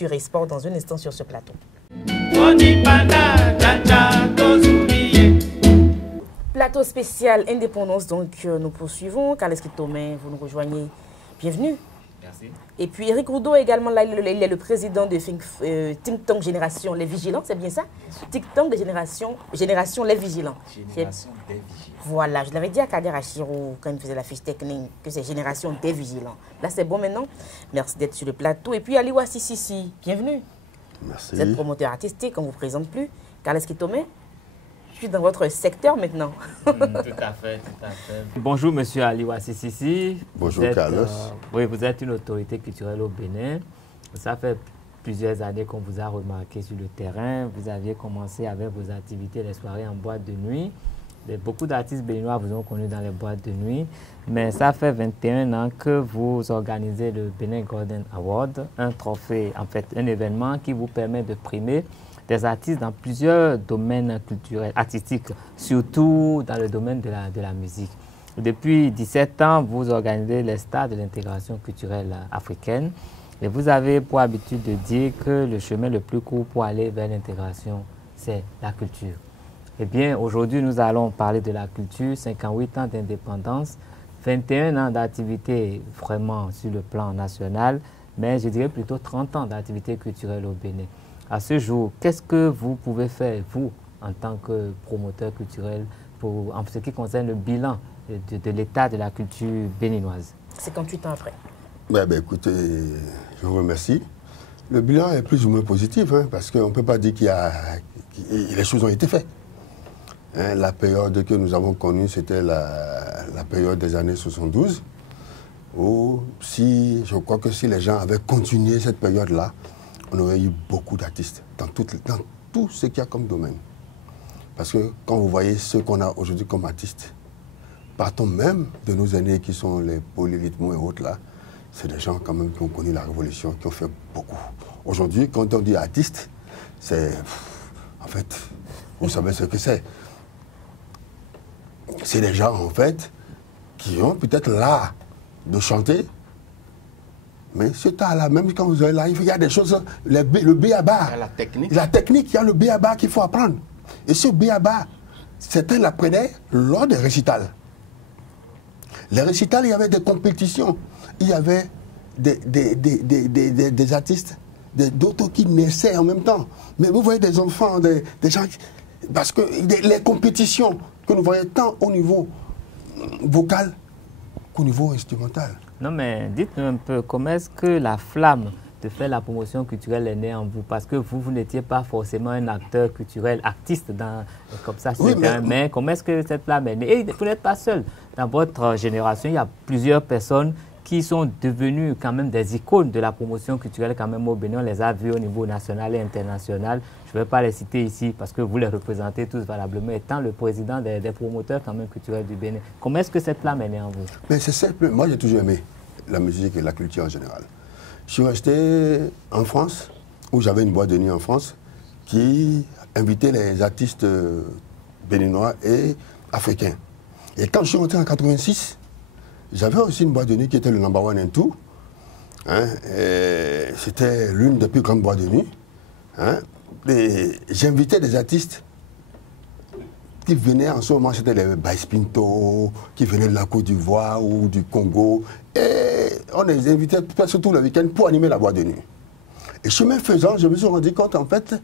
culture et sport dans un instant sur ce plateau. Plateau spécial indépendance, donc nous poursuivons. Carles Kitome, vous nous rejoignez. Bienvenue. Merci. Et puis Eric Roudot également, là, il est le président de Think Tank Génération Les Vigilants, c'est bien ça? Think Tank de Génération Les Vigilants. Génération des Vigilants. Voilà, je l'avais dit à Kader Achirou quand il faisait la fiche technique que c'est Génération des Vigilants. Là, c'est bon maintenant. Merci d'être sur le plateau. Et puis Aliwa Sissi, bienvenue. Merci. Vous êtes promoteur artistique, on ne vous présente plus. Carles Kitome, je suis dans votre secteur maintenant. Tout à fait, tout à fait. Bonjour, monsieur Aliwa Sissi. Bonjour, Carlos. Oui, vous êtes une autorité culturelle au Bénin. Ça fait plusieurs années qu'on vous a remarqué sur le terrain. Vous aviez commencé avec vos activités, les soirées en boîte de nuit. Beaucoup d'artistes béninois vous ont connu dans les boîtes de nuit. Mais ça fait 21 ans que vous organisez le Benin Golden Award, un trophée, en fait, un événement qui vous permet de primer des artistes dans plusieurs domaines culturels, artistiques, surtout dans le domaine de la musique. Depuis 17 ans, vous organisez les stars de l'intégration culturelle africaine et vous avez pour habitude de dire que le chemin le plus court pour aller vers l'intégration, c'est la culture. Eh bien, aujourd'hui, nous allons parler de la culture, 58 ans d'indépendance, 21 ans d'activité vraiment sur le plan national, mais je dirais plutôt 30 ans d'activité culturelle au Bénin. À ce jour, qu'est-ce que vous pouvez faire, vous, en tant que promoteur culturel, en ce qui concerne le bilan de l'état de la culture béninoise? 58 ans après. Écoutez, je vous remercie. Le bilan est plus ou moins positif, hein, parce qu'on ne peut pas dire que les choses ont été faites. Hein, la période que nous avons connue, c'était la période des années 72, où je crois que si les gens avaient continué cette période-là, on aurait eu beaucoup d'artistes dans tout ce qu'il y a comme domaine. Parce que quand vous voyez ce qu'on a aujourd'hui comme artistes, partons même de nos aînés qui sont les Polyrythmos et autres là, c'est des gens quand même qui ont connu la révolution, qui ont fait beaucoup. Aujourd'hui, quand on dit artiste, c'est... En fait, vous savez ce que c'est. C'est des gens, en fait, qui ont peut-être l'art de chanter, mais cet art-là, même quand vous avez là, il y a des choses, le b.a.-ba. Il y a la technique. La technique, il y a le b.a.-ba qu'il faut apprendre. Et ce b.a.-ba, certains l'apprenaient lors des récitals. Les récitals, il y avait des compétitions. Il y avait des artistes, d'autres qui naissaient en même temps. Mais vous voyez des enfants, des gens... Parce que les compétitions que nous voyons tant au niveau vocal qu'au niveau instrumental. Non, mais dites-nous un peu, comment est-ce que la flamme de faire la promotion culturelle est née en vous? Parce que vous n'étiez pas forcément un acteur culturel, artiste, comme ça, sur le terrain. Mais comment est-ce que cette flamme est née? Et vous n'êtes pas seul. Dans votre génération, il y a plusieurs personnes qui sont devenues quand même des icônes de la promotion culturelle quand même au Bénin. On les a vus au niveau national et international. Je ne vais pas les citer ici parce que vous les représentez tous valablement, étant le président des promoteurs quand même culturels du Bénin. Comment est-ce que cette flamme est née en vous? Mais c'est simple. Moi, j'ai toujours aimé la musique et la culture en général. Je suis resté en France, où j'avais une boîte de nuit en France, qui invitait les artistes béninois et africains. Et quand je suis rentré en 86, j'avais aussi une boîte de nuit qui était le number one in tout. Hein, c'était l'une des plus grandes boîtes de nuit. Hein, j'invitais des artistes qui venaient en ce moment, c'était les Baïs Pinto, qui venaient de la Côte d'Ivoire ou du Congo. Et on les invitait presque tout le week-end pour animer la boîte de nuit. Et chemin faisant, je me suis rendu compte en fait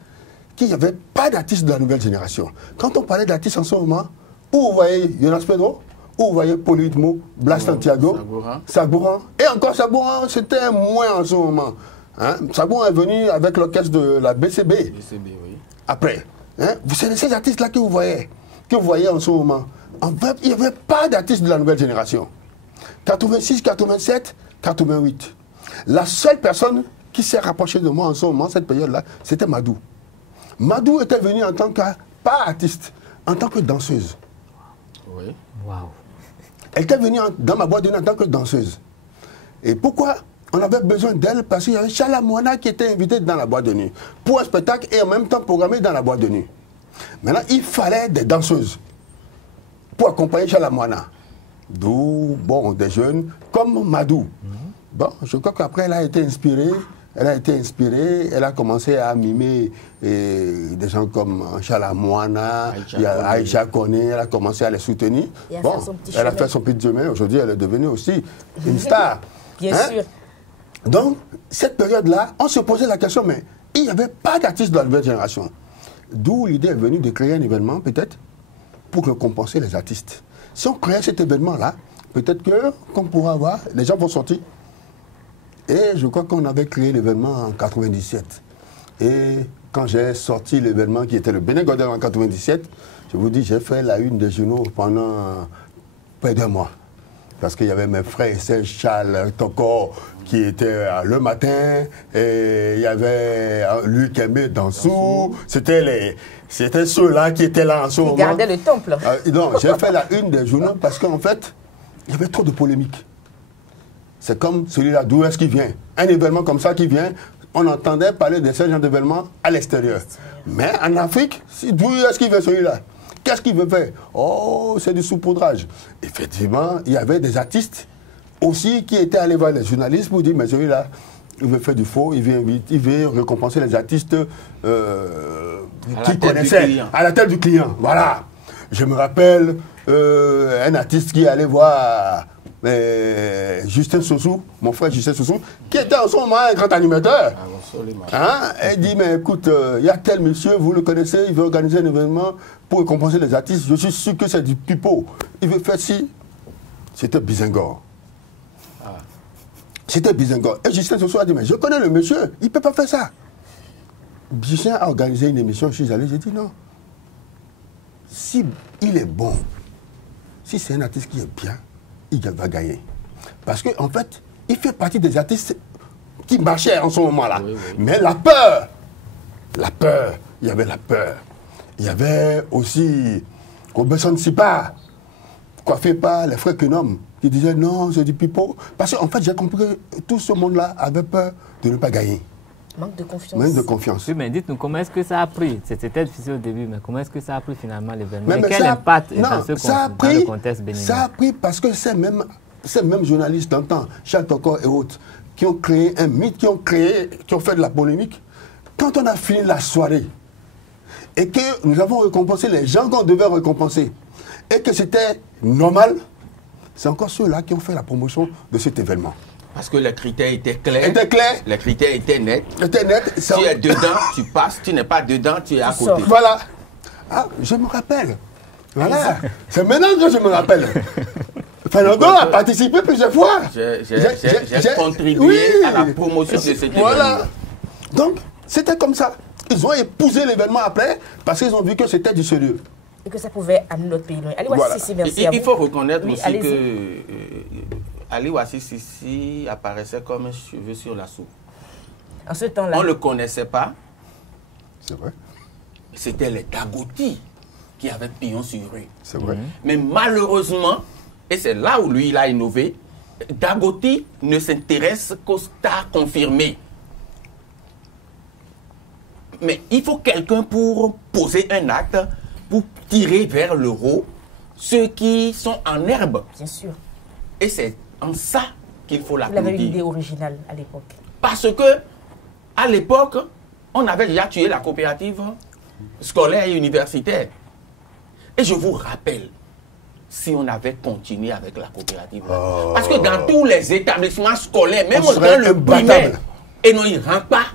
qu'il n'y avait pas d'artistes de la nouvelle génération. Quand on parlait d'artistes en ce moment, où vous voyez Jonas Pedro, où vous voyez Polyrythmos, Blas Santiago, Sabouran. Et encore Sabouran, c'était moins en ce moment. Hein? Sabouran est venu avec l'orchestre de la BCB. Oui. Après. Hein? C'est ces artistes-là que vous voyez en ce moment. En fait, il n'y avait pas d'artistes de la nouvelle génération. 86, 87, 88. La seule personne qui s'est rapprochée de moi en ce moment, cette période-là, c'était Madou. Madou était venue en tant que, pas artiste, en tant que danseuse. Oui. Waouh. Elle était venue dans ma boîte de nuit en tant que danseuse. Et pourquoi on avait besoin d'elle? Parce qu'il y avait Chala Moana qui était invité dans la boîte de nuit pour un spectacle et en même temps programmé dans la boîte de nuit. Maintenant, il fallait des danseuses pour accompagner Chala Moana. D'où, bon, des jeunes comme Madou. Bon, je crois qu'après, elle a été inspirée elle a été inspirée, elle a commencé à mimer des gens comme Chalamouana, Aïcha Koné, elle a commencé à les soutenir. Bon, elle a fait son petit chemin, aujourd'hui elle est devenue aussi une star. Bien sûr. Donc, cette période-là, on se posait la question, mais il n'y avait pas d'artistes de la nouvelle génération. D'où l'idée est venue de créer un événement, peut-être, pour récompenser les artistes. Si on créait cet événement-là, peut-être qu'on pourra avoir, les gens vont sortir. Et je crois qu'on avait créé l'événement en 97. Et quand j'ai sorti l'événement qui était le Bénin Golden en 97, je vous dis, j'ai fait la une des journaux pendant près d'un mois. Parce qu'il y avait mes frères et sœurs, Charles Toko, qui était le matin, et il y avait Luc Aimé Dansou. C'était ceux-là qui étaient là en ce moment. Ils gardaient le temple. Non, j'ai fait la une des journaux parce qu'en fait, il y avait trop de polémiques. C'est comme celui-là, d'où est-ce qu'il vient? Un événement comme ça qui vient, on entendait parler de ce genre d'événement à l'extérieur. Mais en Afrique, d'où est-ce qu'il vient celui-là? Qu'est-ce qu'il veut faire? Oh, c'est du saupoudrage. Effectivement, il y avait des artistes aussi qui étaient allés voir les journalistes pour dire, mais celui-là, il veut faire du faux, il veut récompenser les artistes qui connaissaient à la tête du client. Voilà. Je me rappelle un artiste qui allait voir Justin Sossou, mon frère Justin Sossou, qui était en ce moment un grand animateur. Hein? Et dit, mais écoute, il y a tel monsieur, vous le connaissez, il veut organiser un événement pour récompenser les artistes. Je suis sûr que c'est du pipeau. Il veut faire ci. C'était Bizengor. C'était Bizengor. Et Justin Sossou a dit, mais je connais le monsieur, il ne peut pas faire ça. Justin a organisé une émission, je suis allé, j'ai dit non. Si il est bon, si c'est un artiste qui est bien, il va gagner. Parce qu'en fait, il fait partie des artistes qui marchaient en ce moment-là. Oui, oui. Mais la peur, il y avait la peur. Il y avait aussi Robinson Sipa, coiffé par les frères Kenom, qui disaient non, c'est du pipeau. Parce qu'en fait, j'ai compris que tout ce monde-là avait peur de ne pas gagner. Manque de confiance. Manque de confiance. Oui, mais dites-nous, comment est-ce que ça a pris? C'était difficile au début, mais comment est-ce que ça a pris finalement l'événement? Et quel impact dans le contexte béninois? Ça a pris parce que ces mêmes journalistes d'antan, Charles Toko et autres, qui ont créé un mythe, qui ont fait de la polémique. Quand on a fini la soirée, et que nous avons récompensé les gens qu'on devait récompenser, et que c'était normal, c'est encore ceux-là qui ont fait la promotion de cet événement. Parce que les critères étaient clairs. Les critères étaient nets. Si tu es dedans, tu passes. Tu n'es pas dedans, tu es à côté. Voilà. Ah, je me rappelle. Voilà. C'est maintenant que je me rappelle. Fernando a participé plusieurs fois. J'ai contribué à la promotion de cet événement. Voilà. Donc, c'était comme ça. Ils ont épousé l'événement après parce qu'ils ont vu que c'était du sérieux. Et que ça pouvait amener notre pays loin. Allez, voilà. merci Il faut reconnaître aussi que Ali Wassi Sissi apparaissait comme un cheveu sur la soupe. En ce temps-là. On ne le connaissait pas. C'est vrai. C'était les Dagoti qui avaient pignon sur rue. C'est vrai. Mais malheureusement, et c'est là où lui il a innové, Dagoti ne s'intéresse qu'aux stars confirmées. Mais il faut quelqu'un pour poser un acte, pour tirer vers le haut ceux qui sont en herbe. Bien sûr. Et c'est en ça qu'il faut l'applaudir. Il avait une idée originale à l'époque. Parce que, à l'époque, on avait déjà tué la coopérative scolaire et universitaire. Et je vous rappelle, si on avait continué avec la coopérative, parce que dans tous les établissements scolaires, même dans le primaire, et non, ils ne rentrent pas.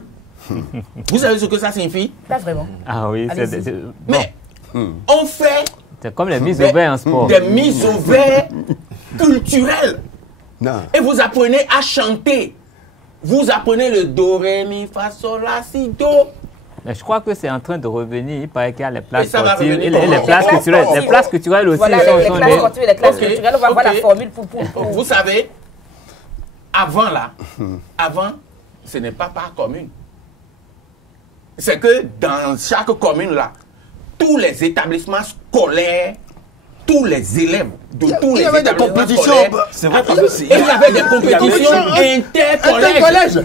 Vous savez ce que ça signifie? Pas vraiment. Ah oui, c'est... Mais on fait... C'est comme les mises au vert en sport. Des mises au vert culturelles. Non. Et vous apprenez à chanter. Vous apprenez le do, ré, mi, fa, sol, la, si, do. Mais je crois que c'est en train de revenir. Il paraît qu'il y a les places Et ça va sportives et revenir les places culturelles. Les places culturelles aussi voilà, sont les classes sportives et les classes culturelles. On va voir la formule pour... Vous savez, avant là, avant, ce n'est pas par commune. C'est que dans chaque commune là, tous les établissements scolaires, tous les élèves de tous les établissements scolaires, c'est vrai que il y avait des compétitions intercollèges.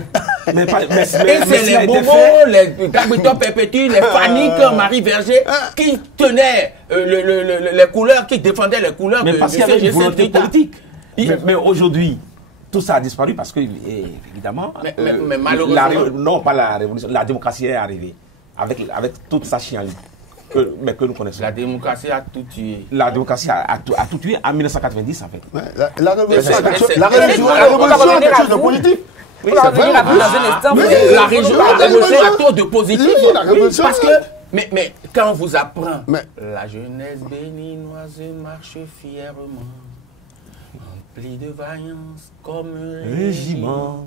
Et c'est les Bobos, les Gabito Perpétue, les Faniques, Marie Verger, qui tenaient les couleurs, qui défendaient les couleurs. Mais parce qu'il y avait une volonté politique. Mais aujourd'hui, tout ça a disparu parce que, évidemment, mais malheureusement... non, pas la révolution, la démocratie est arrivée avec toute sa chienlit que nous connaissons. La démocratie a tout tué. La démocratie a tout tué en 1990, en fait. Ouais, la révolution c'est est quelque chose de politique. On va revenir à vous dans un instant. La révolution a trop de positif. Oui, la révolution. Parce que, mais quand on vous apprend, la jeunesse béninoise marche fièrement, remplie de vaillance comme un régiment.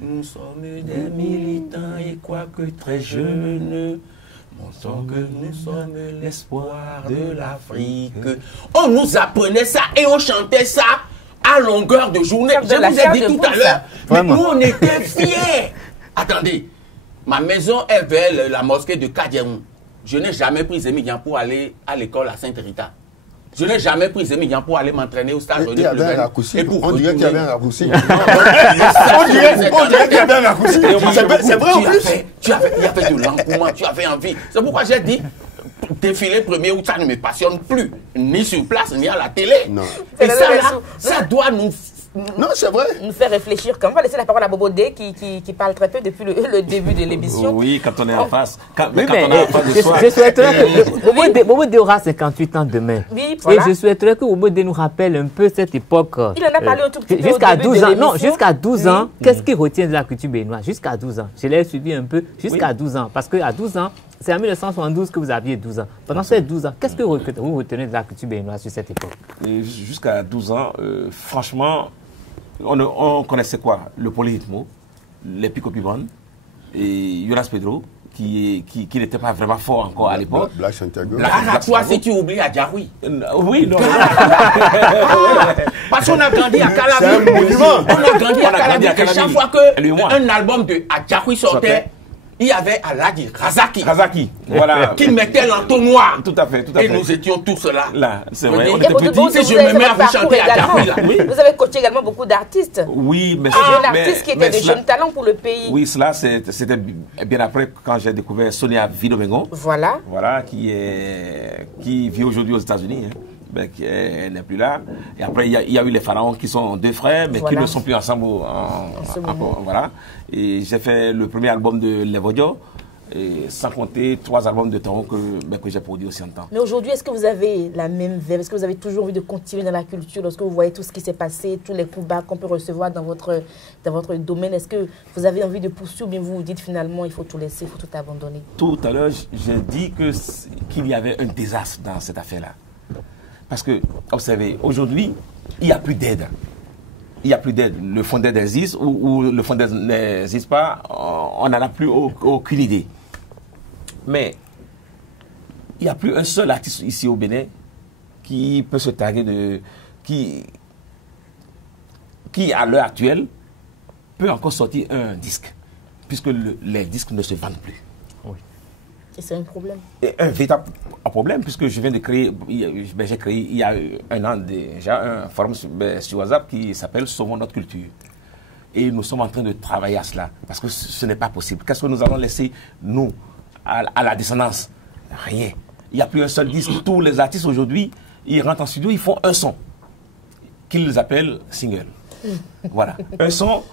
Nous sommes des militants et quoique très jeunes, montrons que nous sommes l'espoir de l'Afrique. On nous apprenait ça et on chantait ça à longueur de journée. Je vous ai dit tout à l'heure, mais nous on était fiers. Attendez, ma maison est vers la mosquée de Kadianou. Je n'ai jamais pris Zémilian pour aller à l'école à Sainte-Rita. Je n'ai jamais pris Zémilian pour aller m'entraîner au stade Il y avait un raccourci. On dirait qu'il y avait un raccourci. On dirait qu'il y avait un raccourci. C'est vrai en plus. Il y avait de l'engouement, tu avais envie. C'est pourquoi j'ai dit, défilé premier où ça ne me passionne plus, ni sur place, ni à la télé. Non. Et ça, là, ça doit nous... Non, c'est vrai. Nous faire réfléchir. On va laisser la parole à Bobo D qui parle très peu depuis le début de l'émission. Oui, quand on est en face. Quand Oui, on est en face de soi. je souhaiterais que Bobo D aura 58 ans demain. Oui, voilà. Et je souhaiterais que Bobo D nous rappelle un peu cette époque. Il en a parlé un tout petit peu jusqu'à au début 12 de ans. Non, l'émission. jusqu'à 12 ans. Qu'est-ce qui retient de la culture béninoise? Jusqu'à 12 ans. Je l'ai suivi un peu jusqu'à 12 ans. Parce qu'à 12 ans, c'est en 1972 que vous aviez 12 ans. Pendant ces 12 ans, qu'est-ce que vous retenez de la culture béninoise sur cette époque? Jusqu'à 12 ans, franchement, on connaissait quoi? Le polyrythmo, les pico-pibon et Jonas Pedro, qui n'était pas vraiment fort encore à l'époque. Black Santiago. Toi, si tu oublies Adjaroui. Oui, non. Parce qu'on a grandi à C'est Calavi. un monument. On a grandi à Calavi. à Calavi. Chaque fois qu'un album de Adjaroui sortait, il y avait Aladi Razaki, voilà. qui mettait l'entonnoir. Tout à fait, tout à fait. Et nous étions tous là. Là, c'est vrai. Et On était petits. Si je me mets à vous chanter Adjaroui, là. Vous avez coaché également beaucoup d'artistes. Oui, mais Des jeunes artistes qui étaient des jeunes talents pour le pays. Oui, cela, c'était bien après quand j'ai découvert Sonia Vidomengo. Voilà. Voilà, qui vit aujourd'hui aux États-Unis. Elle n'est plus là. Et après, il y a eu les pharaons qui sont deux frères, mais qui ne sont plus ensemble. Voilà. Et j'ai fait le premier album de Levodio, sans compter 3 albums de Toro que j'ai produits aussi en temps. Mais aujourd'hui, est-ce que vous avez la même verve? Est-ce que vous avez toujours envie de continuer dans la culture? Lorsque vous voyez tout ce qui s'est passé, tous les coups bas qu'on peut recevoir dans votre domaine, est-ce que vous avez envie de poursuivre ou bien vous vous dites finalement il faut tout laisser, il faut tout abandonner? Tout à l'heure, j'ai dit qu'il y avait un désastre dans cette affaire-là. Parce que, observez, aujourd'hui, il n'y a plus d'aide. Il n'y a plus d'aide. Le fonds d'aide existe ou le fonds d'aide n'existe pas, on n'en a plus aucune idée. Mais il n'y a plus un seul artiste ici au Bénin qui peut se targuer qui à l'heure actuelle, peut encore sortir un disque, puisque les disques ne se vendent plus. Et c'est un problème. Et un véritable problème, puisque je viens de créer, j'ai créé il y a un an déjà un forum sur WhatsApp qui s'appelle Sauvons notre culture. Et nous sommes en train de travailler à cela, parce que ce n'est pas possible. Qu'est-ce que nous allons laisser, nous, à la descendance? Rien. Il n'y a plus un seul disque. Tous les artistes aujourd'hui, ils rentrent en studio, ils font un son, qu'ils appellent single. Voilà. Un son.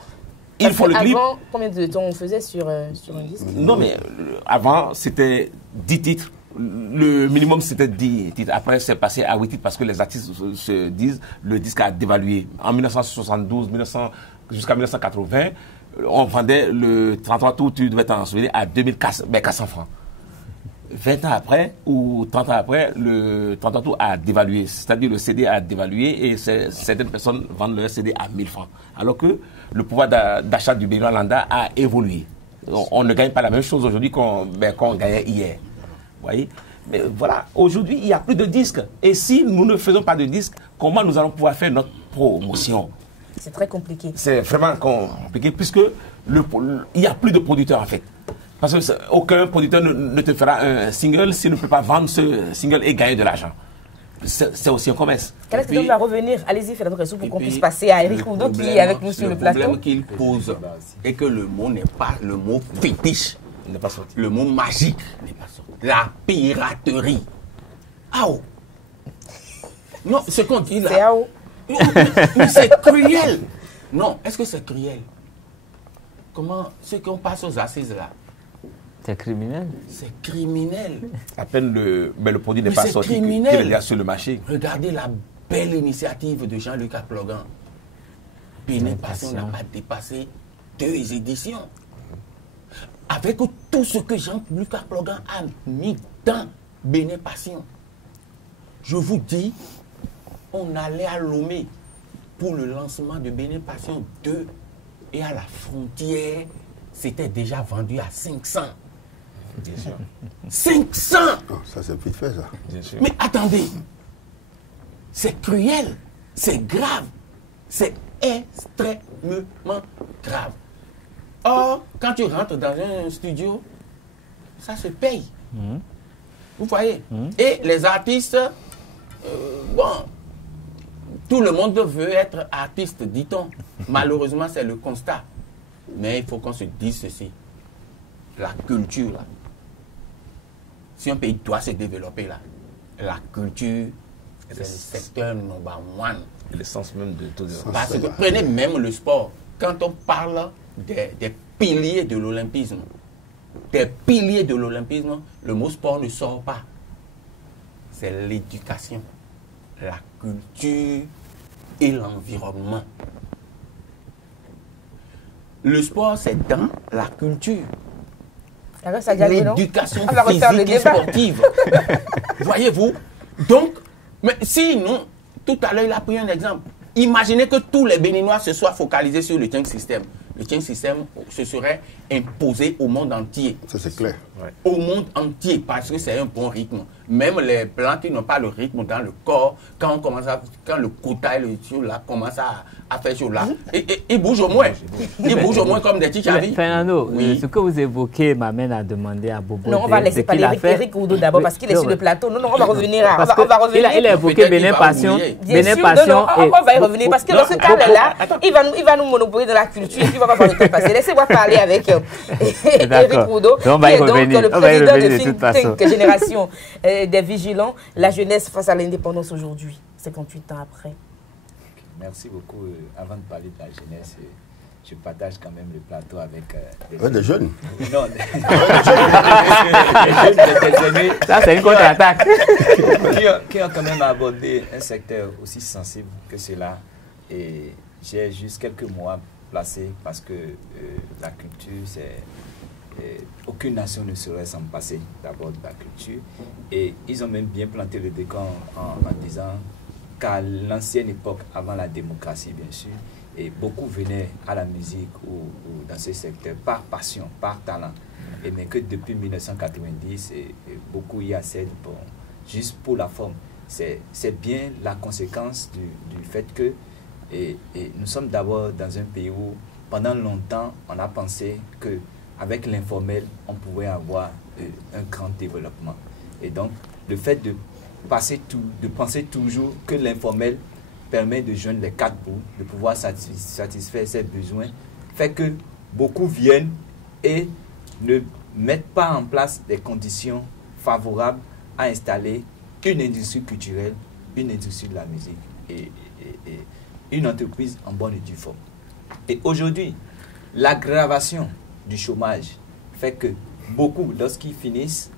Il faut le clip. Avant, combien de temps on faisait sur un disque? Non, mais avant, c'était 10 titres. Le minimum, c'était 10 titres. Après, c'est passé à 8 titres parce que les artistes se disent le disque a dévalué. En 1972, jusqu'à 1980, on vendait le 33 tours, tu devais t'en souvenir, à 2400 francs. 20 ans après, ou 30 ans après, le 33 tours a dévalué. C'est-à-dire le CD a dévalué et certaines personnes vendent leur CD à 1000 francs. Alors que le pouvoir d'achat du Bénin Landa a évolué. On ne gagne pas la même chose aujourd'hui qu'on gagnait hier. Vous voyez? Mais voilà, aujourd'hui, il n'y a plus de disques. Et si nous ne faisons pas de disques, comment nous allons pouvoir faire notre promotion? C'est très compliqué. C'est vraiment compliqué puisque il n'y a plus de producteurs en fait. Parce que aucun producteur ne te fera un single s'il ne peut pas vendre ce single et gagner de l'argent. C'est aussi un commerce. Est-ce que va revenir? Allez-y, faites notre réseau pour qu'on puisse passer à Eric Oudou qui est avec nous sur le plateau. Le problème qu'il pose est que le mot n'est pas le mot fétiche, n'est pas sorti. le mot magique n'est pas sorti. La piraterie. Ah oh. Non, ce qu'on dit là. C'est AO. Mais c'est cruel. Non, est-ce que c'est cruel? Comment, ceux qui ont passé aux assises là, C'est criminel. c'est criminel. À peine le produit n'est Mais pas c'est sorti criminel. qu'il est déjà sur le marché. Regardez la belle initiative de Jean-Luc Aplogan. Bénin Passion n'a pas dépassé 2 éditions. Avec tout ce que Jean-Luc Aplogan a mis dans Bénin Passion, je vous dis, on allait à Lomé pour le lancement de Bénin Passion 2 et à la frontière, c'était déjà vendu à 500. Bien sûr. 500! Oh, ça, c'est vite fait, ça. Bien sûr. Mais attendez, c'est cruel, c'est grave, c'est extrêmement grave. Or, quand tu rentres dans un studio, ça se paye. Vous voyez? Et les artistes, bon, tout le monde veut être artiste, dit-on. Malheureusement, c'est le constat. Mais il faut qu'on se dise ceci. La culture, là, si un pays doit se développer, là, la culture, c'est le secteur number one. L'essence même de tout. Parce que prenez même le sport. Quand on parle des piliers de l'olympisme, le mot sport ne sort pas. C'est l'éducation, la culture et l'environnement. Le sport, c'est dans la culture. L'éducation physique et sportive. Voyez-vous? Donc, mais si nous, tout à l'heure, il a pris un exemple. Imaginez que tous les Béninois se soient focalisés sur le Tieng System. Le Tieng System se serait imposé au monde entier. Ça, c'est clair. Au monde entier, parce que c'est un bon rythme. Même les Blancs qui n'ont pas le rythme dans le corps, quand le quota et le tuyau là commence à faire chaud là, ils bougent au moins. Ils bougent au moins comme des Tchichavis. Fernando, Oui. ce que vous évoquez m'amène à demander à Bobo. Non, on va laisser parler Eric Oudou d'abord parce qu'il est sur le plateau. Non, on va revenir. Parce On va revenir. il a évoqué Peut-être Bénin qu'il va Passion. oublier. Bien sûr, non, on va y revenir parce que dans ce cas-là, il va nous monopoliser dans la culture et puis on va pas le temps passer. Laissez-moi parler avec Eric Oudou, qui On va y est donc revenir. le On va y président de revenir de toute Think façon. Tank Génération des Vigilants, la jeunesse face à l'indépendance aujourd'hui, 58 ans après. Merci beaucoup. Avant de parler de la jeunesse, je partage quand même le plateau avec Des jeunes. Non, des aînés Ça, c'est une contre-attaque. qui ont quand même abordé un secteur aussi sensible que cela. Et j'ai juste quelques mots placés parce que la culture, c'est... aucune nation ne saurait s'en passer d'abord de la culture. Et ils ont même bien planté le décor en disant qu'à l'ancienne époque, avant la démocratie bien sûr, et beaucoup venaient à la musique ou dans ce secteur par passion, par talent. Et mais que depuis 1990, beaucoup y accèdent juste pour la forme. C'est bien la conséquence du fait que nous sommes d'abord dans un pays où pendant longtemps on a pensé que avec l'informel, on pouvait avoir un grand développement. Et donc, le fait de penser toujours que l'informel permet de joindre les 4 bouts, de pouvoir satisfaire ses besoins, fait que beaucoup viennent et ne mettent pas en place des conditions favorables à installer une industrie culturelle, une industrie de la musique et une entreprise en bonne et due forme. Et aujourd'hui, l'aggravation du chômage fait que beaucoup, lorsqu'ils finissent,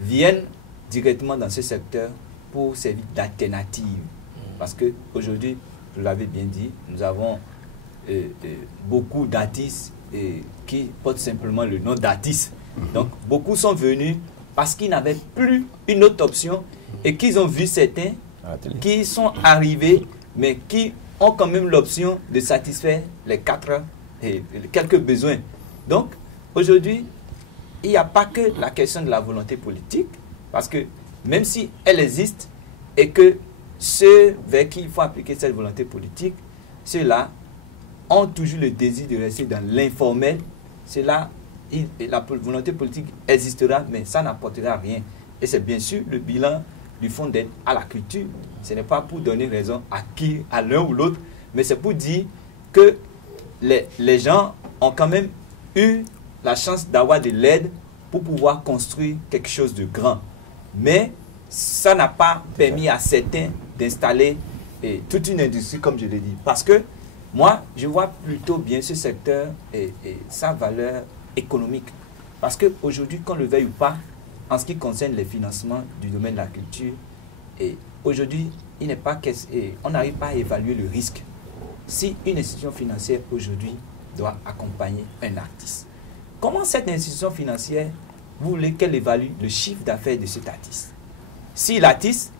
viennent directement dans ce secteur pour servir d'alternative. Parce qu'aujourd'hui, vous l'avez bien dit, nous avons beaucoup d'artistes qui portent simplement le nom d'artistes. Donc, beaucoup sont venus parce qu'ils n'avaient plus une autre option et qu'ils ont vu certains qui sont arrivés, mais qui ont quand même l'option de satisfaire les quelques besoins. Donc, aujourd'hui, il n'y a pas que la question de la volonté politique, parce que même si elle existe et que ceux vers qui il faut appliquer cette volonté politique, ceux-là ont toujours le désir de rester dans l'informel, la volonté politique existera, mais ça n'apportera rien. Et c'est bien sûr le bilan du fonds d'aide à la culture. Ce n'est pas pour donner raison à l'un ou l'autre, mais c'est pour dire que les gens ont quand même eu la chance d'avoir de l'aide pour pouvoir construire quelque chose de grand. Mais ça n'a pas permis à certains d'installer toute une industrie, comme je l'ai dit. Parce que moi, je vois plutôt bien ce secteur et sa valeur économique. Parce qu'aujourd'hui, qu'on le veuille ou pas, en ce qui concerne les financements du domaine de la culture, aujourd'hui, on n'arrive pas à évaluer le risque. Si une institution financière aujourd'hui doit accompagner un artiste, comment cette institution financière, vous voulez qu'elle évalue le chiffre d'affaires de cet artiste? Si l'artiste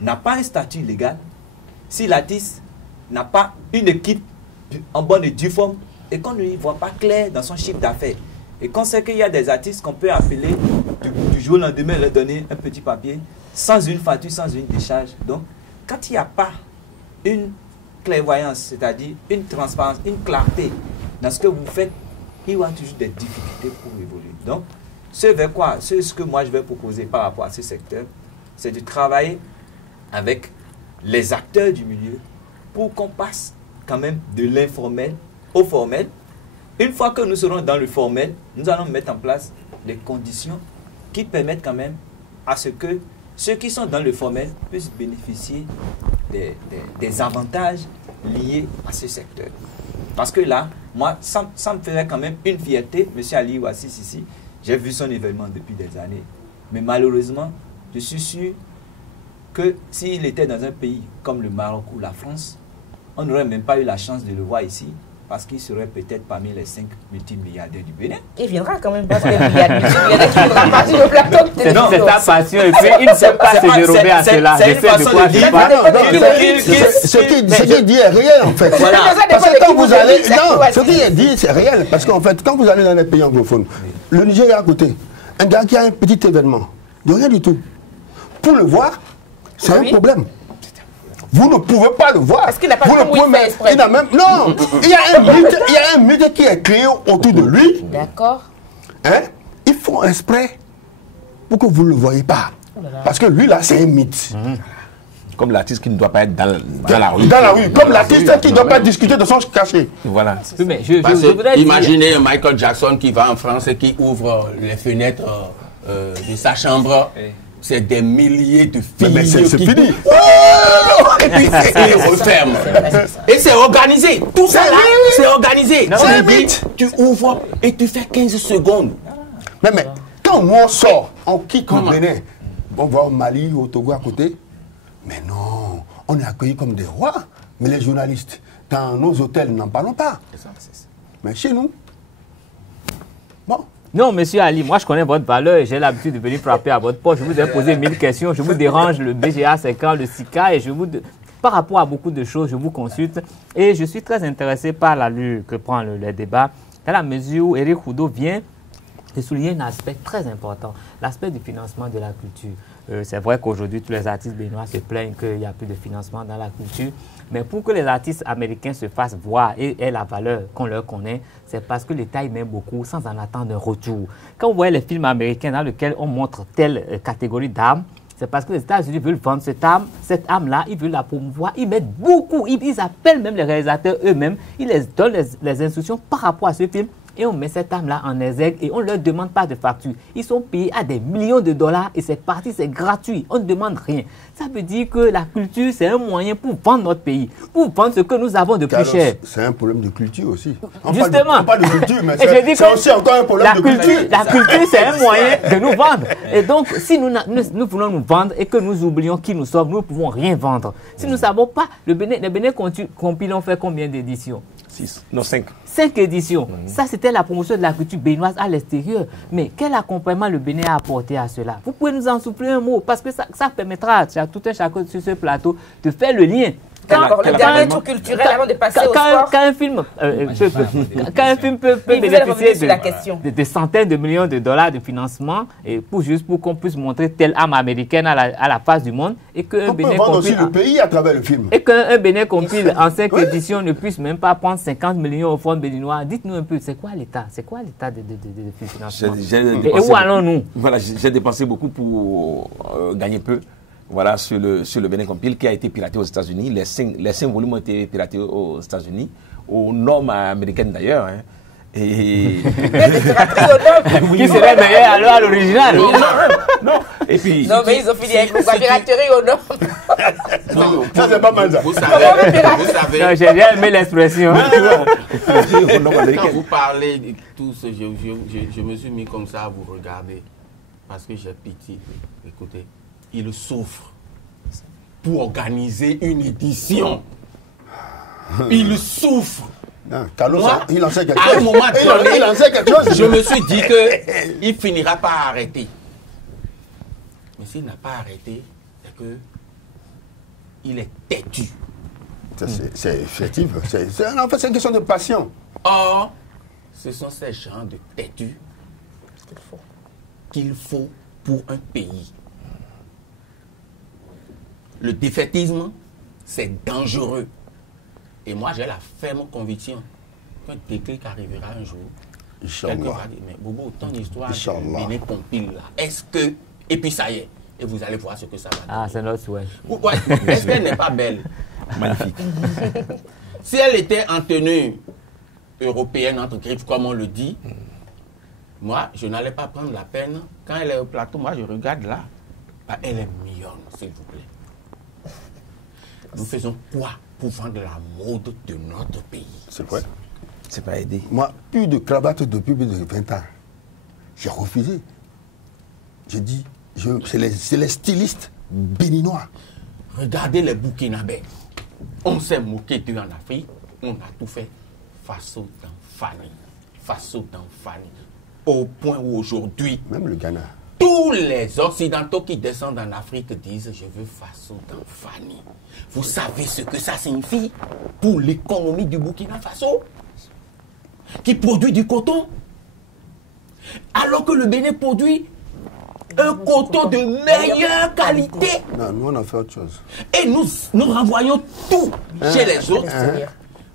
n'a pas un statut légal, si l'artiste n'a pas une équipe en bonne et due forme, et qu'on ne y voit pas clair dans son chiffre d'affaires, et qu'on sait qu'il y a des artistes qu'on peut appeler du jour au lendemain, leur donner un petit papier, sans une facture, sans une décharge. Donc, quand il n'y a pas une clairvoyance, c'est-à-dire une transparence, une clarté dans ce que vous faites, il y aura toujours des difficultés pour évoluer. Donc, ce que moi je vais proposer par rapport à ce secteur, c'est de travailler avec les acteurs du milieu pour qu'on passe quand même de l'informel au formel. Une fois que nous serons dans le formel, nous allons mettre en place les conditions qui permettent quand même à ce que ceux qui sont dans le formel puissent bénéficier des avantages liés à ce secteur. Parce que là, moi, ça me ferait quand même une fierté, M. Ali Ouassis ici, j'ai vu son événement depuis des années. Mais malheureusement, je suis sûr que s'il était dans un pays comme le Maroc ou la France, on n'aurait même pas eu la chance de le voir ici, parce qu'il serait peut-être parmi les 5 multimilliardaires du Bénin. Il viendra quand même, parce qu'il y a des multimilliardaires qui viendront pas sur le plateau. C'est ta passion, et puis il ne sait pas se dérober à cela. C'est une façon de dire. Ce qu'il dit est réel, en fait. Voilà. Parce que quand vous allez... Non, ce qu'il dit, c'est réel. Parce qu'en fait, quand vous allez dans les pays anglophones, le Nigeria à côté, un gars qui a un petit événement, de rien du tout. Pour le voir, c'est un problème. Vous ne pouvez pas le voir. Parce qu'il n'a pas de il a même... Non, il y a un mythe qui est créé autour de lui. D'accord. Hein? Ils font exprès pour que vous ne le voyez pas. Parce que lui, là, c'est un mythe. Comme l'artiste qui ne doit pas être dans la rue. Dans la rue. Comme l'artiste qui ne doit pas discuter de son cachet. Voilà. Oui, mais je voudrais imaginez dire... Michael Jackson qui va en France et qui ouvre les fenêtres de sa chambre. C'est des milliers de filles. Mais c'est fini. Et puis il referme. Et c'est organisé. Tout ça là, c'est organisé. Tu ouvres et tu fais 15 secondes. Mais quand on sort, on quitte le Bénin. On va au Mali, au Togo à côté. Mais non, on est accueillis comme des rois. Mais les journalistes, dans nos hôtels, n'en parlons pas. Mais chez nous, bon. Non, monsieur Ali, moi je connais votre valeur et j'ai l'habitude de venir frapper à votre porte. Je vous ai posé 1000 questions. Je vous dérange le BGA 50, le SICA et par rapport à beaucoup de choses, je vous consulte. Et je suis très intéressé par l'allure que prend le débat, dans la mesure où Eric Houdo vient de souligner un aspect très important, l'aspect du financement de la culture. C'est vrai qu'aujourd'hui, tous les artistes béninois se plaignent qu'il n'y a plus de financement dans la culture. Mais pour que les artistes américains se fassent voir et aient la valeur qu'on leur connaît, c'est parce que l'État y met beaucoup sans en attendre un retour. Quand vous voyez les films américains dans lesquels on montre telle catégorie d'armes, c'est parce que les États-Unis veulent vendre cette arme-là, ils veulent la promouvoir, ils mettent beaucoup, ils appellent même les réalisateurs eux-mêmes, ils les donnent les instructions par rapport à ce film. Et on met cette arme-là en exergue et on ne leur demande pas de facture. Ils sont payés à des millions de dollars et c'est parti, c'est gratuit. On ne demande rien. Ça veut dire que la culture, c'est un moyen pour vendre notre pays, pour vendre ce que nous avons de plus cher. C'est un problème de culture aussi. Justement. On parle de culture, mais c'est aussi encore un problème de culture. La culture, c'est un moyen de nous vendre. Et donc, si nous voulons nous vendre et que nous oublions qui nous sommes, nous ne pouvons rien vendre. Si nous ne savons pas, les Bénin Compil ont fait combien d'éditions? 5 éditions. Ça, c'était la promotion de la culture béninoise à l'extérieur. Mais quel accompagnement le Bénin a apporté à cela? Vous pouvez nous en souffler un mot, parce que ça permettra à tout un chacun sur ce plateau de faire le lien. Le dernier tour culturel avant de passer au sport. Quand un film peut bénéficier de centaines de millions de dollars de financement et pour qu'on puisse montrer telle arme américaine à la face du monde et qu'un Bénin vendre aussi le pays à travers le film. Et qu'un Bénin Compil en 5 éditions ne puisse même pas prendre 50 millions au fonds béninois. Dites-nous un peu, c'est quoi l'État? C'est quoi l'État de financement? Et où allons-nous? Voilà, j'ai dépensé beaucoup pour gagner peu. Voilà, sur le Bénin Compil qui a été piraté aux États-Unis. Les 5 volumes ont été piratés aux États-Unis, aux normes américaines d'ailleurs. Hein. Et... Qui serait meilleur alors à l'original? Non. Et puis... Non, mais ils ont fini avec la piraterie au nord. Ça, c'est pas mal, ça. Vous savez, Non, j'ai bien aimé l'expression. quand vous parlez de tout ce, je me suis mis comme ça à vous regarder parce que j'ai pitié. Écoutez, il souffre pour organiser une édition. Il souffre. Non, Carlos, Moi, il en sait quelque à un chose. moment donné, Il en sait quelque chose. je me suis dit qu'il finira par arrêter. Mais s'il n'a pas arrêté, c'est que il est têtu. C'est effectif. En fait, c'est une question de passion. Or, ce sont ces gens de têtus qu'il faut pour un pays. Le défaitisme, c'est dangereux. Et moi, j'ai la ferme conviction qu'un déclic arrivera un jour. Quelqu'un va dire, mais Bobo, ton histoire de Béné Pompile, là, est-ce que... Et puis ça y est, et vous allez voir ce que ça va donner. Ah, c'est notre souhait. Ouais, est-ce qu'elle n'est pas belle? Magnifique. Si elle était en tenue européenne, entre griffes, comme on le dit, moi, je n'allais pas prendre la peine. Quand elle est au plateau, moi, je regarde là. Bah, elle est mignonne, s'il vous plaît. Nous faisons quoi pour vendre la mode de notre pays? C'est vrai. C'est pas aidé. Moi, plus de cravate depuis plus de 20 ans. J'ai refusé. J'ai dit, c'est les stylistes béninois. Regardez les Burkinabés. On s'est moqué d'eux en Afrique. On a tout fait façon dans Fanny. Façon dans Fanny. Au point où aujourd'hui, Même le Ghana. tous les Occidentaux qui descendent en Afrique disent « Je veux façon dans Fanny ». Vous savez ce que ça signifie pour l'économie du Burkina Faso, qui produit du coton, alors que le Bénin produit un coton de meilleure qualité. Non, nous, on a fait autre chose. Et nous renvoyons tout chez les autres.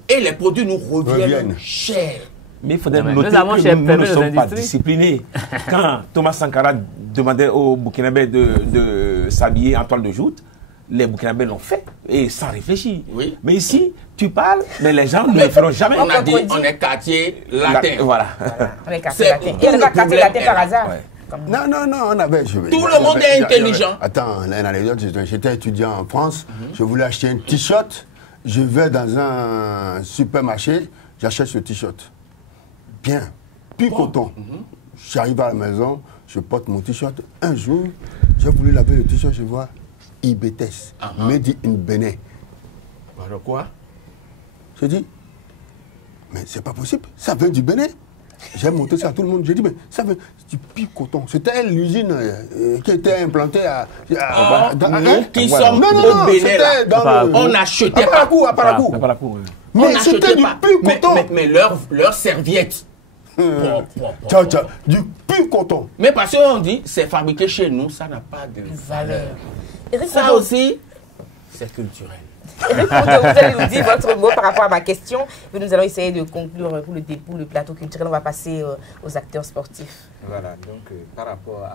Et les produits nous reviennent chers. Mais il faudrait Mais noter nous avons que nous ne permis aux sommes pas industries. disciplinés. Quand Thomas Sankara demandait aux Burkinabés de s'habiller en toile de joute, les Burkinabés l'ont fait, et sans réfléchir. Oui. Mais ici, tu parles, mais les gens ne le feront jamais. On a dit on est quartier latin. Voilà. On est quartier latin. Il n'y a pas quartier latin par hasard. Ouais. Non, on avait... Tout le monde est intelligent. Attends, une anecdote, j'étais étudiant en France, je voulais acheter un t-shirt, je vais dans un supermarché, j'achète ce t-shirt. Bien, puis coton. J'arrive à la maison, je porte mon t-shirt. Un jour, j'ai voulu laver le t-shirt, je vois Ibetes, made in Bénin. Voilà quoi? Je dis, mais c'est pas possible, ça vient du Bénin. J'ai montré ça à tout le monde. J'ai dit, mais ça vient du pic coton. C'était l'usine qui était implantée Nous qui sommes au Bénin, là, on n'achetait pas. À Paracou. On Mais c'était n'achetait du pas. pur coton. Mais leur serviette. Du pur coton. Mais parce qu'on dit, c'est fabriqué chez nous, ça n'a pas de valeur. Eric, Ça aussi, c'est culturel. Eric, vous allez nous dire votre mot par rapport à ma question. Et nous allons essayer de conclure pour le plateau culturel. On va passer aux acteurs sportifs. Voilà, donc par rapport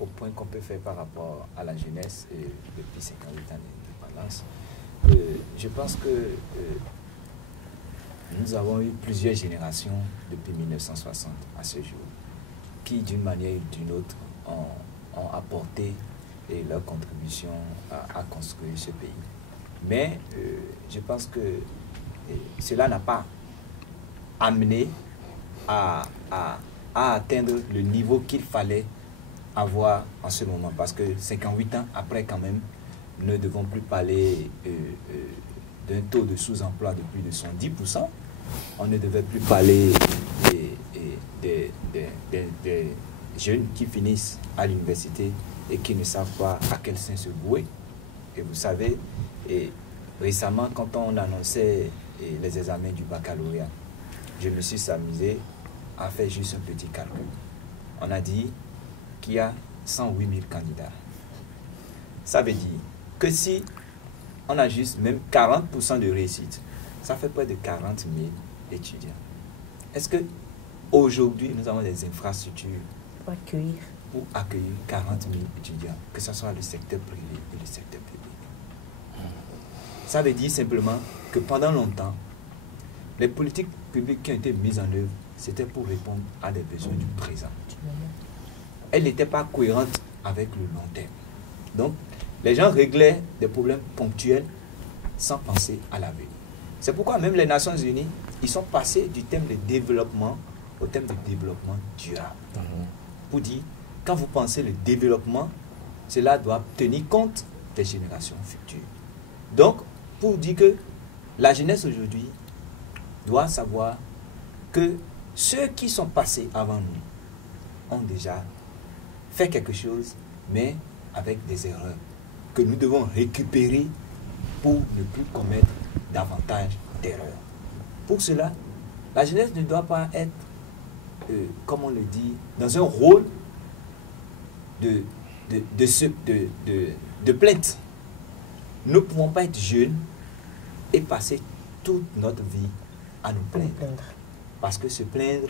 au point qu'on peut faire par rapport à la jeunesse depuis 58 ans d'indépendance, je pense que nous avons eu plusieurs générations depuis 1960 à ce jour qui, d'une manière ou d'une autre, ont apporté leur contribution à construire ce pays. Mais je pense que cela n'a pas amené à atteindre le niveau qu'il fallait avoir en ce moment. Parce que 58 ans après, quand même, nous ne devons plus parler d'un taux de sous-emploi de plus de 110%. On ne devait plus parler des jeunes qui finissent à l'université et qui ne savent pas à quel sein se vouer. Et vous savez, récemment, quand on annonçait les examens du baccalauréat, je me suis amusé à faire juste un petit calcul. On a dit qu'il y a 108 000 candidats. Ça veut dire que si on a juste même 40% de réussite, ça fait près de 40 000 étudiants. Est-ce qu'aujourd'hui, nous avons des infrastructures Pour accueillir 40 000 étudiants, que ce soit le secteur privé et le secteur public? Ça veut dire simplement que pendant longtemps, les politiques publiques qui ont été mises en œuvre, c'était pour répondre à des besoins du présent. Elle n'était pas cohérente avec le long terme. Donc, les gens réglaient des problèmes ponctuels sans penser à l'avenir. C'est pourquoi même les Nations Unies, ils sont passés du thème de développement au thème de développement durable. Pour dire, quand vous pensez le développement, cela doit tenir compte des générations futures. Donc, pour dire que la jeunesse aujourd'hui doit savoir que ceux qui sont passés avant nous ont déjà fait quelque chose, mais avec des erreurs que nous devons récupérer pour ne plus commettre davantage d'erreurs. Pour cela, la jeunesse ne doit pas être, comme on le dit, dans un rôle de plainte. Nous ne pouvons pas être jeunes et passer toute notre vie à nous plaindre. Parce que se plaindre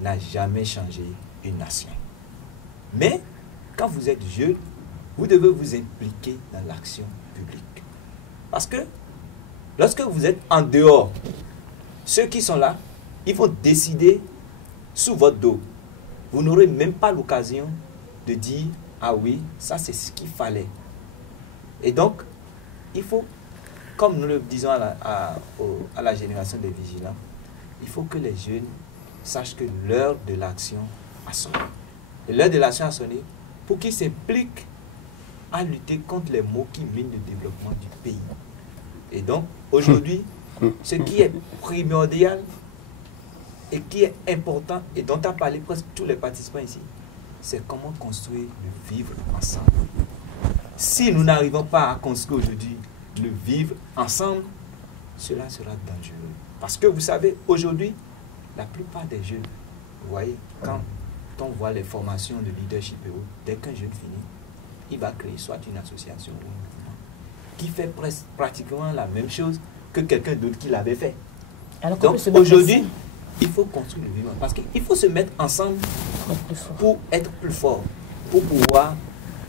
n'a jamais changé une nation. Mais quand vous êtes jeune, vous devez vous impliquer dans l'action publique. Parce que lorsque vous êtes en dehors, ceux qui sont là, ils vont décider sous votre dos. Vous n'aurez même pas l'occasion de dire « Ah oui, ça c'est ce qu'il fallait ». Et donc, il faut, comme nous le disons à la génération des vigilants, il faut que les jeunes sachent que l'heure de l'action a sonné. Et l'heure de l'action a sonné pour qu'ils s'impliquent à lutter contre les maux qui minent le développement du pays. Et donc, aujourd'hui, ce qui est primordial et qui est important, et dont a parlé presque tous les participants ici, c'est comment construire le vivre ensemble. Si nous n'arrivons pas à construire aujourd'hui le vivre ensemble, cela sera dangereux. Parce que vous savez, aujourd'hui, la plupart des jeunes, vous voyez, quand on voit les formations de leadership et autres, dès qu'un jeune finit, il va créer soit une association ou un mouvement qui fait pratiquement la même chose que quelqu'un d'autre qui l'avait fait. Alors, donc aujourd'hui, il faut construire le vivant. Parce qu'il faut se mettre ensemble pour être plus fort, pour pouvoir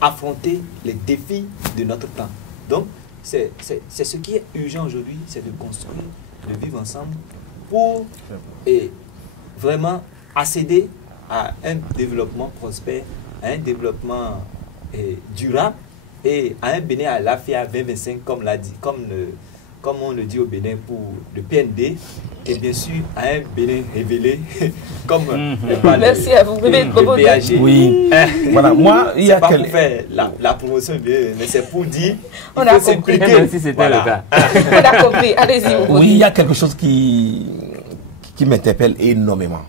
affronter les défis de notre temps. Donc, c'est ce qui est urgent aujourd'hui, c'est de construire le vivre ensemble pour vraiment accéder à un développement prospère, à un développement durable et à un Bénin à l'AFIA 2025, comme on le dit au Bénin pour le PND, et bien sûr à un Bénin révélé, comme merci à vous. Le BAG. Oui. Voilà, moi, il y a pas pour faire la promotion, mais c'est pour dire on a compris. Même si c'était le cas. On a compris. Allez-y. Oui, il y a quelque chose qui m'interpelle énormément.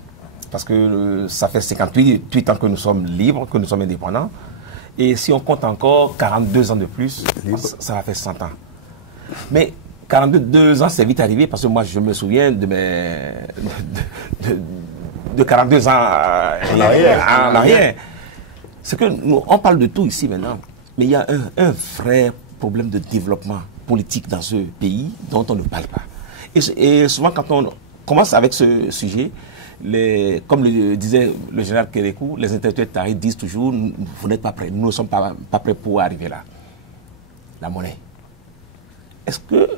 Parce que ça fait 58 ans que nous sommes libres, que nous sommes indépendants. Et si on compte encore 42 ans de plus, ça va faire 100 ans. Mais 42 ans, c'est vite arrivé parce que moi, je me souviens de 42 ans en arrière. C'est que nous, on parle de tout ici maintenant, mais il y a un vrai problème de développement politique dans ce pays dont on ne parle pas. Et souvent, quand on commence avec ce sujet, comme le disait le général Kérékou, les intellectuels taris disent toujours, vous n'êtes pas prêts, nous ne sommes pas prêts pour arriver là. La monnaie. Est-ce que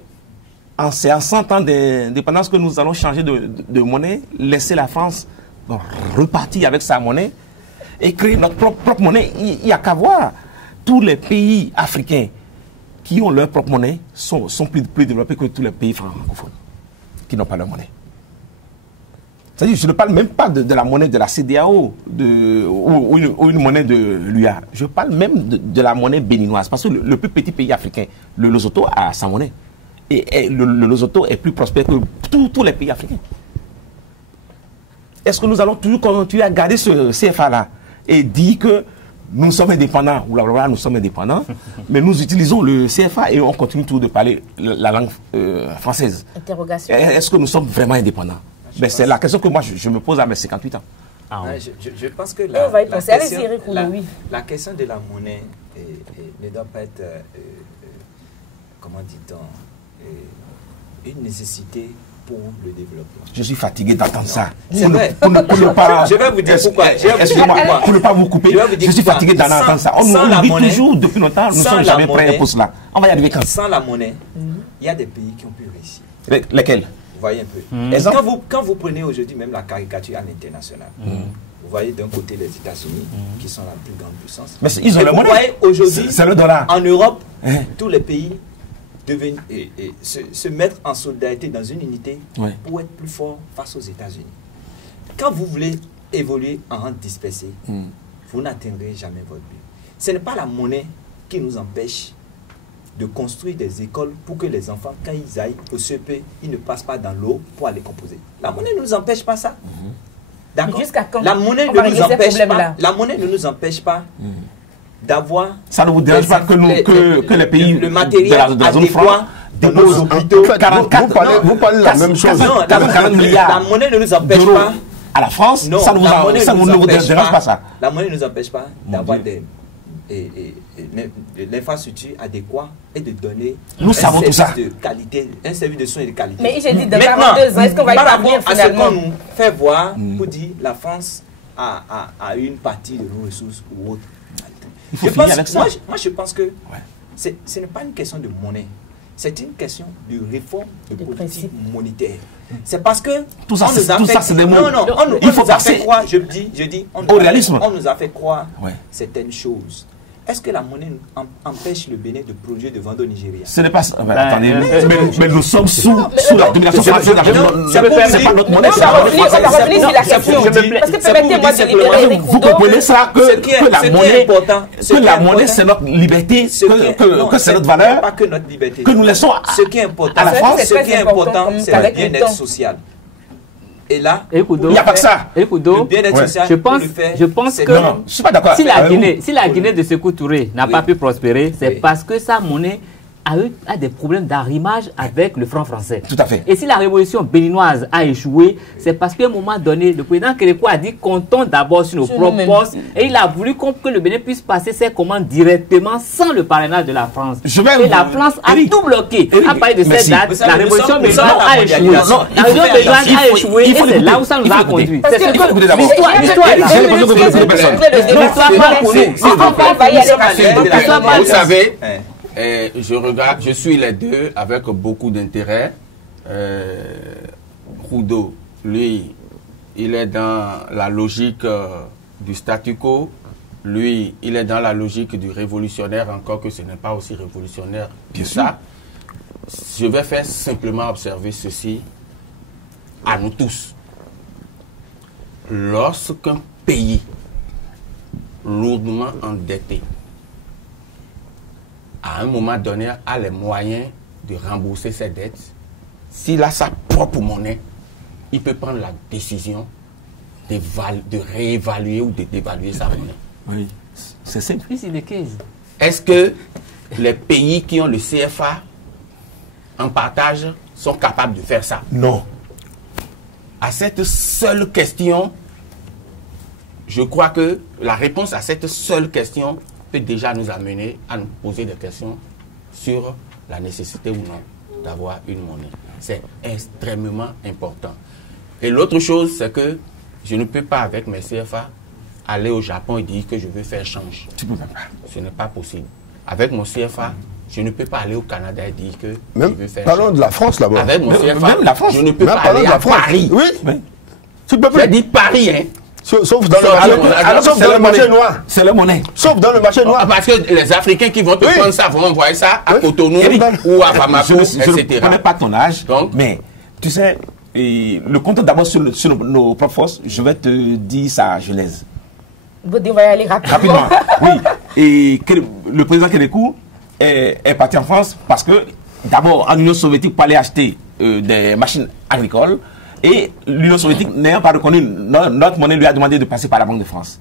c'est en 100 ans d'indépendance que nous allons changer de monnaie, laisser la France repartir avec sa monnaie et créer notre propre monnaie? Il n'y a qu'à voir. Tous les pays africains qui ont leur propre monnaie sont plus développés que tous les pays francophones qui n'ont pas leur monnaie. C'est-à-dire, je ne parle même pas de la monnaie de la CEDEAO ou une monnaie de l'UA. Je parle même de la monnaie béninoise. Parce que le plus petit pays africain, le Lesotho, a sa monnaie. Et le Lesotho est plus prospère que tous les pays africains. Est-ce que nous allons toujours continuer à garder ce CFA-là et dire que nous sommes indépendants, ou nous sommes indépendants, mais nous utilisons le CFA et on continue toujours de parler la langue française? Interrogation. Est-ce que nous sommes vraiment indépendants? C'est la question que moi je me pose à mes 58 ans. Ah, oui. Je pense que la question de la monnaie ne doit pas être, comment dit-on, une nécessité pour le développement. Je suis fatigué d'entendre ça. C'est vrai. Je vais vous dire pourquoi. Excusez-moi, pour ne pas vous couper, je suis fatigué d'entendre ça. On nous dit toujours depuis longtemps, nous ne sommes jamais prêts pour cela. On va y arriver quand? Sans la monnaie, il y a des pays qui ont pu réussir. Lesquels? Vous voyez un peu. Exemple. Quand vous prenez aujourd'hui même la caricature à l'international, vous voyez d'un côté les États-Unis qui sont la plus grande puissance. Mais ils ont Et le vous monnaie. voyez aujourd'hui, C'est le dollar. en Europe, Hein? tous les pays se mettre en solidarité dans une unité Ouais. pour être plus fort face aux États-Unis. Quand vous voulez évoluer en rang dispersé, vous n'atteindrez jamais votre but. Ce n'est pas la monnaie qui nous empêche de construire des écoles pour que les enfants, quand ils aillent au CP, ils ne passent pas dans l'eau pour aller composer. La monnaie ne nous empêche pas ça. D'accord. Jusqu'à quand La monnaie on va ne nous régler ces empêche pas. problèmes-là? La monnaie ne nous empêche pas d'avoir. Ça ne vous dérange pas que les pays le matériel de la zone franc adéquat déposent dans nos hôpitaux. 44 vous parlez de la même chose. Non, 40 milliards la monnaie ne nous empêche d'euros pas. à la France? Non, Ça ne la monnaie vous dérange pas ça? La monnaie ne nous empêche pas d'avoir l'infrastructure adéquate et de donner Nous savons tout ça. de qualité, un service de soins et de qualité. Mais j'ai dit dans Maintenant, 42 ans, est-ce qu'on va y par parvenir rapport à ce finalement? qu'on nous fait voir pour dire la France a une partie de nos ressources ou autre. Il faut finir avec ça. Moi, je pense que ce n'est pas une question de monnaie. C'est une question de réforme de politique principe. monétaire. C'est parce que Tout ça, on nous a tout fait- ça, c'est des mots. Non, non, on Il faut nous a passer fait croire, je dis, on nous au a fait- réalisme. On nous a fait croire Ouais. certaines choses. Est-ce que la monnaie empêche le Bénin de produire de vendre au Nigeria? Ce n'est pas ça. Attendez, mais nous sommes sous la domination française. Ça me C'est pas notre monnaie, On c'est va la monnaie revenir française. sur la question. pour dire- Parce que c'est pour permettez-moi dire de libérer simplement- Eric Vous Koudou. comprenez ça Ce qui est- que la ce qui est monnaie, important, ce que qui la est monnaie, important- c'est notre liberté, Ce qui est- non, que c'est notre pas valeur, que notre liberté. que nous laissons Ce qui est important, à la France. ce qui est important, c'est le avec le bien-être temps. social. Et là, Et Koudou, Il n'y a pas que ça. Et Koudou, le bien-être Ouais. social, je pour pense, le faire, je pense c'est que Non, non, je ne suis pas d'accord. si la avec vous. Guinée de Sékou Touré n'a Oui. pas pu prospérer, c'est Oui. parce que sa monnaie a des problèmes d'arrimage avec le franc français. Tout à fait. Et si la révolution béninoise a échoué, c'est parce qu'à un moment donné, le président Kérékou a dit comptons d'abord sur nos Sur propres nous-mêmes. postes et il a voulu que le Bénin puisse passer ses commandes directement sans le parrainage de la France. Je vais Et vous- la France a Eric, tout bloqué. Eric, À partir de cette merci. date, Vous savez, la nous révolution sommes béninoise dans la a échoué. mondialisation. Non, La révolution béninoise a échoué il et faut c'est là écouter. où ça nous Il faut a écouter. conduit. Parce C'est que ce il faut écouter d'abord. l'histoire Eric, est là. je ne peux pas vous écouter personne. L'histoire parle pour nous. Vous savez, Hein. je suis les deux avec beaucoup d'intérêt. Koudou, lui, il est dans la logique du statu quo. Lui, il est dans la logique du révolutionnaire, encore que ce n'est pas aussi révolutionnaire que ça. Je vais faire simplement observer ceci à nous tous. Lorsqu'un pays lourdement endetté, à un moment donné, a les moyens de rembourser ses dettes, s'il a sa propre monnaie, il peut prendre la décision de réévaluer ou de dévaluer sa monnaie. Oui, c'est simple. Ici, les cases. Est-ce que les pays qui ont le CFA en partage sont capables de faire ça? Non. À cette seule question, je crois que la réponse à cette seule question peut déjà nous amener à nous poser des questions sur la nécessité ou non d'avoir une monnaie. C'est extrêmement important. Et l'autre chose, c'est que je ne peux pas, avec mes CFA, aller au Japon et dire que je veux faire change. Tu peux même pas. Ce n'est pas possible. Avec mon CFA, je ne peux pas aller au Canada et dire que Même, je veux faire parlons change. de la France là-bas. Avec mon CFA, même la France. je ne peux Même pas parlons aller de la à France. Paris. Oui. Oui. Tu peux J'ai plus. dit Paris, hein. Sauf dans le Sauf marché, dans le- alors, sauf c'est dans la le marché monnaie. noir. C'est la monnaie. Sauf dans le marché noir. Parce que les Africains qui vont te Oui. prendre ça vont envoyer ça à Oui. Cotonou Eric, ou à Bamako, je ne etc. connais pas ton âge, Donc, mais tu sais, le compte d'abord sur nos propres forces, je vais te dire sa genèse. On va y aller rapidement. Rapidement, oui. Et le président Kérékou est parti en France parce que, d'abord, en Union soviétique, pour aller acheter des machines agricoles, et l'Union soviétique, n'ayant pas reconnu notre monnaie, lui a demandé de passer par la Banque de France.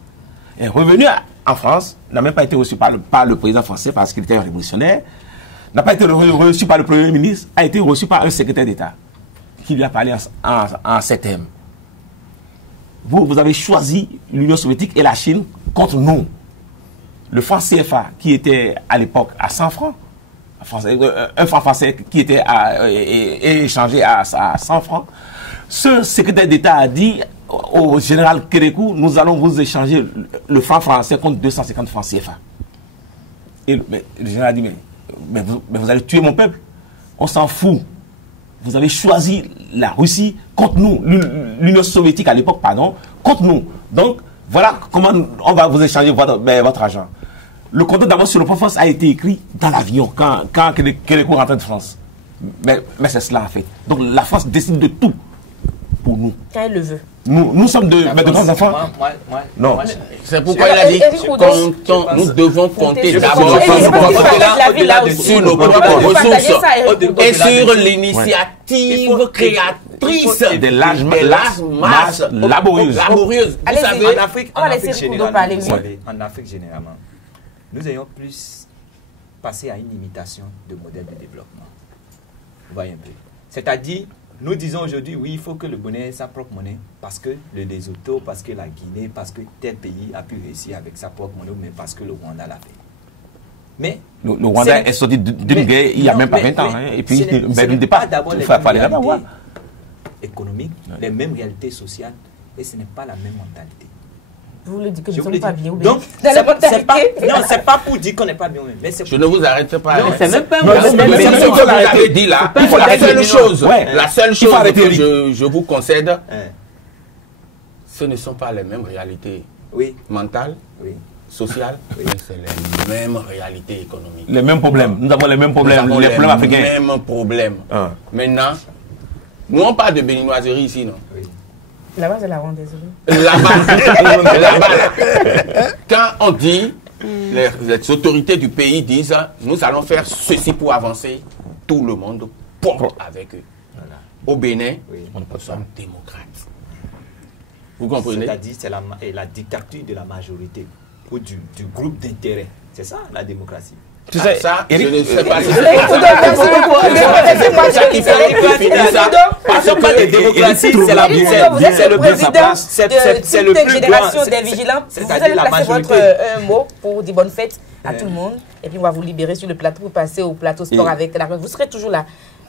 Et revenu en France, n'a même pas été reçu par le président français parce qu'il était un révolutionnaire, n'a pas été reçu par le Premier ministre, a été reçu par un secrétaire d'État qui lui a parlé en ces termes. Vous avez choisi l'Union soviétique et la Chine contre nous. Le franc CFA, qui était à l'époque à 100 francs, un franc français qui était échangé à 100 francs, ce secrétaire d'État a dit au général Kérékou, nous allons vous échanger le franc français contre 250 francs CFA. Et le général a dit, mais vous allez tuer mon peuple. On s'en fout vous avez choisi la Russie contre nous, l'Union soviétique à l'époque, pardon, contre nous. Donc, voilà comment on va vous échanger votre argent. Le contrat d'avance sur le France a été écrit dans l'avion quand Kélékou rentrait de France. Mais c'est cela en fait. Donc la France décide de tout pour nous. Quand elle le veut. Nous sommes de grands enfants. Non. C'est pourquoi il a dit nous devons compter d'abord sur nos propres ressources et sur l'initiative créatrice des larges masses laborieuses. En Afrique, généralement, nous ayons plus passé à une imitation de modèle de développement. Vous voyez un peu. C'est-à-dire, nous disons aujourd'hui, oui, il faut que le Bénin ait sa propre monnaie, parce que le Lesotho, parce que la Guinée, parce que tel pays a pu réussir avec sa propre monnaie, mais parce que le Rwanda l'a fait. Mais le Rwanda est sorti d'une guerre il n'y a même pas 20 ans. Et puis, ce n'est pas d'abord les mêmes réalités économiques, les mêmes réalités sociales, et ce n'est pas la même mentalité. Vous le dites que nous ne sommes pas bien. Donc, c'est pas pour dire qu'on n'est pas bien. Mais je ne vous arrête pas. C'est même pas ce que vous avez dit là, la seule chose que je vous concède, ce ne sont pas les mêmes réalités mentales, sociales, mais c'est les mêmes réalités économiques. Les mêmes problèmes. Nous avons les mêmes problèmes. Les problèmes africains. Les mêmes problèmes. Maintenant, nous on parle de béninoiserie ici, non? Là-bas, c'est la ronde, désolé. Là-bas, quand on dit, les autorités du pays disent, nous allons faire ceci pour avancer, tout le monde porte avec eux. Voilà. Au Bénin, nous sommes démocrates. Vous comprenez? C'est-à-dire, c'est la dictature de la majorité ou du groupe d'intérêt. C'est ça, la démocratie. Tu sais, ça, je ne sais pas si parce que la démocratie, c'est le président, c'est le plus génération des vigilants. Vous allez placer votre mot pour dire bonne fête à tout le monde. Et puis on va vous libérer sur le plateau pour passer au plateau sport avec la reine. Vous serez toujours là.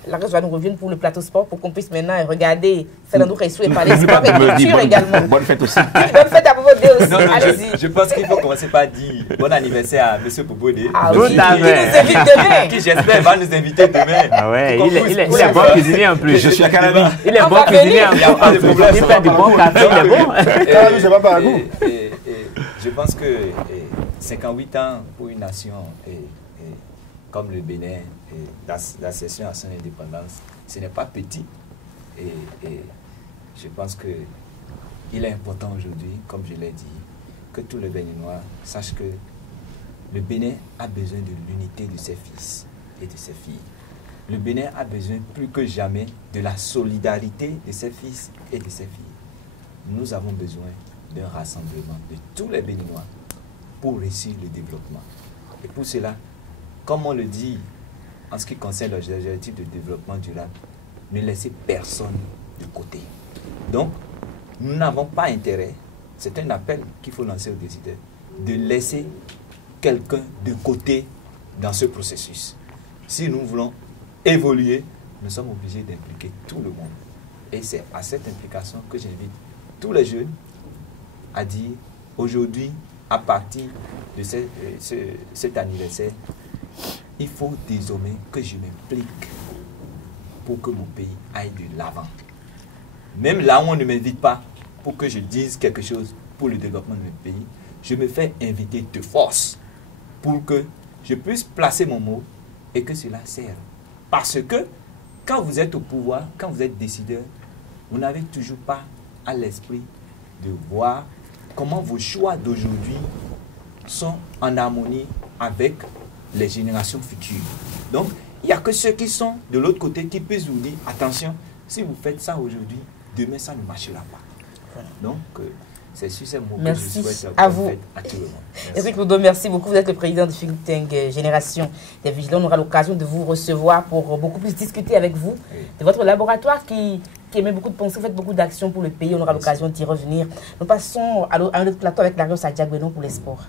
La reine va nous revenir pour le plateau sport pour qu'on puisse maintenant regarder Fernando Ressou et parler sport et culture également. Bonne fête aussi. Bonne fête à Bobodé aussi. Allez-y. Je pense qu'il faut commencer par dire bon anniversaire à M. Bobodé. Ah oui, qui nous invite demain. Qui j'espère va nous inviter demain. Ah ouais, il est bon cuisinier en plus. Je suis à Canada. Il est bon cuisinier en plus. Il fait du bon café, il est bon. C'est pas par goût. Je pense que 58 ans pour une nation comme le Bénin, la cession à son indépendance, ce n'est pas petit. Et je pense qu'il est important aujourd'hui, comme je l'ai dit, que tous les Béninois sachent que le Bénin a besoin de l'unité de ses fils et de ses filles. Le Bénin a besoin plus que jamais de la solidarité de ses fils et de ses filles. Nous avons besoin d'un rassemblement de tous les Béninois pour réussir le développement. Et pour cela, comme on le dit en ce qui concerne l'objectif de développement durable, ne laissez personne de côté. Donc, nous n'avons pas intérêt, c'est un appel qu'il faut lancer aux décideurs, de laisser quelqu'un de côté dans ce processus. Si nous voulons évoluer, nous sommes obligés d'impliquer tout le monde. Et c'est à cette implication que j'invite tous les jeunes à dire, aujourd'hui, à partir de cet anniversaire, il faut désormais que je m'implique pour que mon pays aille de l'avant. Même là où on ne m'invite pas pour que je dise quelque chose pour le développement de mon pays, je me fais inviter de force pour que je puisse placer mon mot et que cela serve. Parce que quand vous êtes au pouvoir, quand vous êtes décideur, vous n'avez toujours pas à l'esprit de voir comment vos choix d'aujourd'hui sont en harmonie avec les générations futures. Donc, il n'y a que ceux qui sont de l'autre côté qui puissent vous dire, attention, si vous faites ça aujourd'hui, demain ça ne marchera pas. Voilà. Donc, c'est sur ces mots que je souhaite à vous. À tout le monde. Eric Lodo, merci beaucoup. Vous êtes le président du think tank Génération des Vigilants. On aura l'occasion de vous recevoir pour beaucoup plus discuter avec vous de votre laboratoire qui émet beaucoup de pensées, vous faites beaucoup d'actions pour le pays. On aura l'occasion d'y revenir. Nous passons à un autre plateau avec Lario Sadia Gbenon pour les sports.